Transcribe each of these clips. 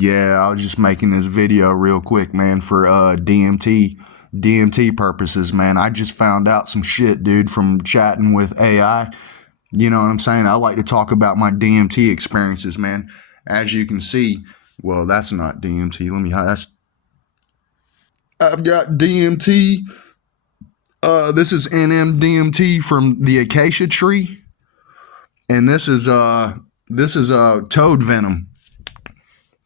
Yeah, I was just making this video real quick, man, for DMT purposes, man. I just found out some shit, dude, from chatting with AI. You know what I'm saying? I like to talk about my DMT experiences, man. As you can see, well, that's not DMT. I've got DMT. This is NMDMT from the acacia tree, and this is toad venom.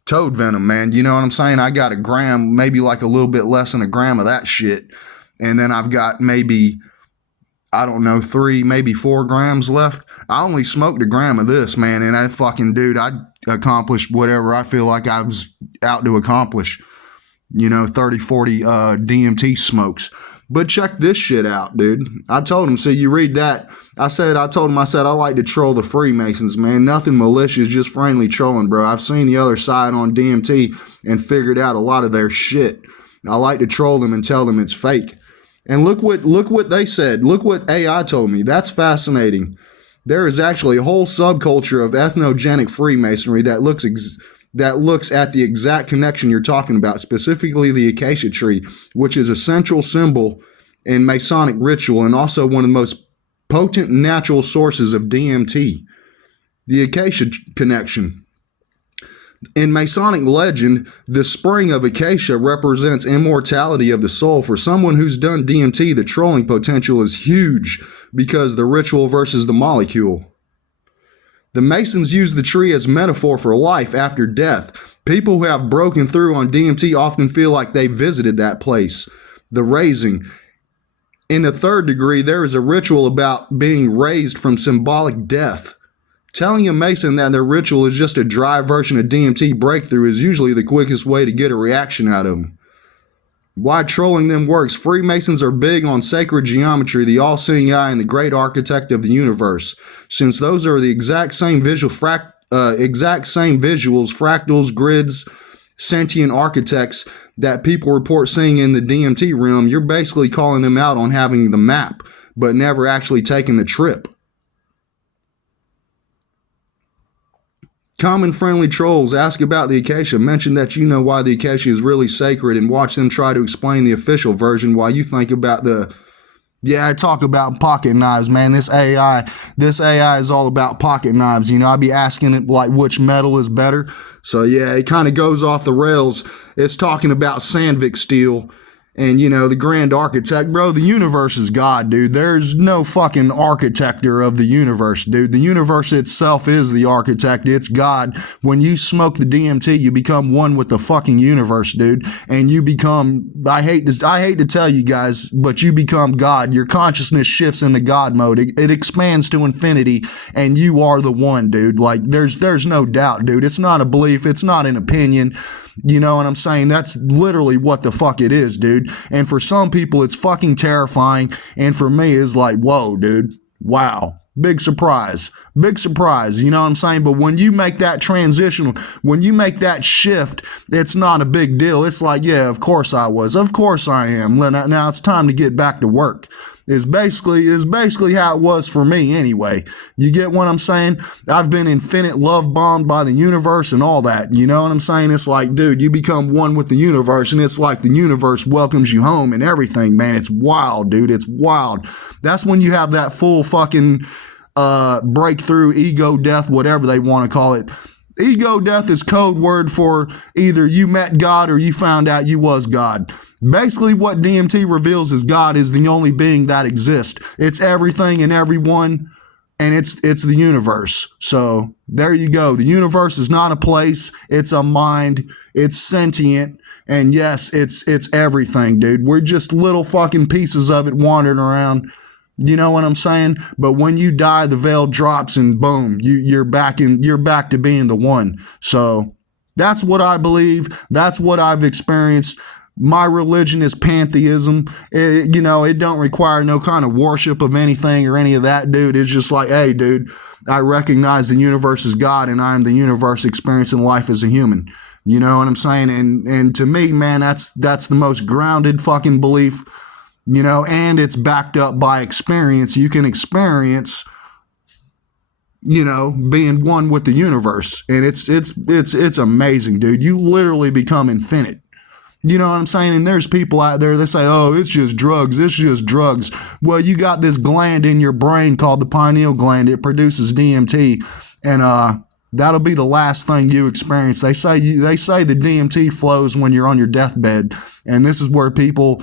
Toad venom, man. You know what I'm saying? I got a gram, maybe like a little bit less than a gram of that shit. And then I've got maybe, I don't know, 3, maybe 4 grams left. I only smoked a gram of this, man. And I fucking, dude, I accomplished whatever I feel like I was out to accomplish. 30, 40 DMT smokes. But check this shit out, dude. I told him, you read that. I told him, I like to troll the Freemasons, man. Nothing malicious, just friendly trolling, bro. I've seen the other side on DMT and figured out a lot of their shit. I like to troll them and tell them it's fake. And look what they said. Look what AI told me. That's fascinating. There is actually a whole subculture of ethnogenic Freemasonry that looks at the exact connection you're talking about, specifically the acacia tree, which is a central symbol in Masonic ritual and also one of the most potent natural sources of DMT. The acacia connection. In Masonic legend, the spring of acacia represents immortality of the soul. For someone who's done DMT, the trolling potential is huge because the ritual versus the molecule. The Masons use the tree as metaphor for life after death. People who have broken through on DMT often feel like they visited that place. The raising. In the 3rd degree, there is a ritual about being raised from symbolic death. Telling a Mason that their ritual is just a dry version of DMT breakthrough is usually the quickest way to get a reaction out of them. Why trolling them works. Freemasons are big on sacred geometry, the all-seeing eye, and the great architect of the universe. Since those are the exact same visuals, fractals, grids, sentient architects that people report seeing in the DMT realm, you're basically calling them out on having the map, but never actually taking the trip. Common friendly trolls ask about the acacia. Mention that you know why the acacia is really sacred and watch them try to explain the official version while you think about the... Yeah, I talk about pocket knives, man. This AI is all about pocket knives. I'd be asking it like which metal is better. So yeah, it kind of goes off the rails. It's talking about Sandvik steel. And, the grand architect, bro, the universe is God, dude. There's no fucking architector of the universe, dude. The universe itself is the architect. It's God. When you smoke the DMT, you become one with the fucking universe, dude. And you become, I hate to tell you guys, but you become God. Your consciousness shifts into God mode. It expands to infinity, and you are the one, dude. Like, there's no doubt, dude. It's not a belief. It's not an opinion. You know what I'm saying? That's literally what the fuck it is, dude. And for some people, it's fucking terrifying. And for me, it's like, whoa, dude. Wow. Big surprise. Big surprise. You know what I'm saying? But when you make that transition, when you make that shift, it's not a big deal. It's like, yeah, of course I was. Of course I am. Now it's time to get back to work. Is basically how it was for me anyway. You get what I'm saying? I've been infinite love bombed by the universe and all that. You know what I'm saying? It's like, dude, you become one with the universe, and it's like the universe welcomes you home and everything, man. It's wild, dude. It's wild. That's when you have that full fucking breakthrough, ego death, whatever they want to call it. Ego death is code word for either you met God or you found out you was God. Basically, what DMT reveals is God is the only being that exists. It's everything and everyone, and it's the universe. So there you go. The universe is not a place. It's a mind. It's sentient. And yes, it's everything, dude. We're just little fucking pieces of it wandering around. You know what I'm saying? But when you die, the veil drops and boom, you're back to being the one. So that's what I believe. That's what I've experienced. My religion is pantheism. It don't require no kind of worship of anything or any of that, dude. It's just like, hey, dude, I recognize the universe is God and I am the universe experiencing life as a human. You know what I'm saying? And to me, man, that's the most grounded fucking belief, and it's backed up by experience. You can experience you know, being one with the universe. And it's amazing, dude. You literally become infinite. You know what I'm saying? And there's people out there that say, oh, it's just drugs. It's just drugs. Well, you got this gland in your brain called the pineal gland. It produces DMT. And that'll be the last thing you experience. They say the DMT flows when you're on your deathbed. And this is where people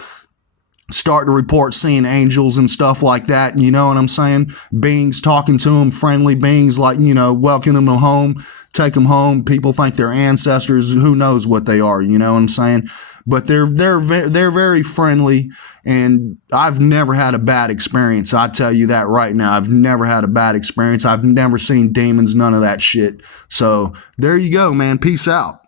start to report seeing angels and stuff like that. You know what I'm saying? Beings talking to them, friendly beings, like, you know, welcoming them home, take them home. People think they're ancestors. Who knows what they are? You know what I'm saying? But they're very friendly, and I've never had a bad experience. I tell you that right now. I've never had a bad experience. I've never seen demons, none of that shit. So there you go, man. Peace out.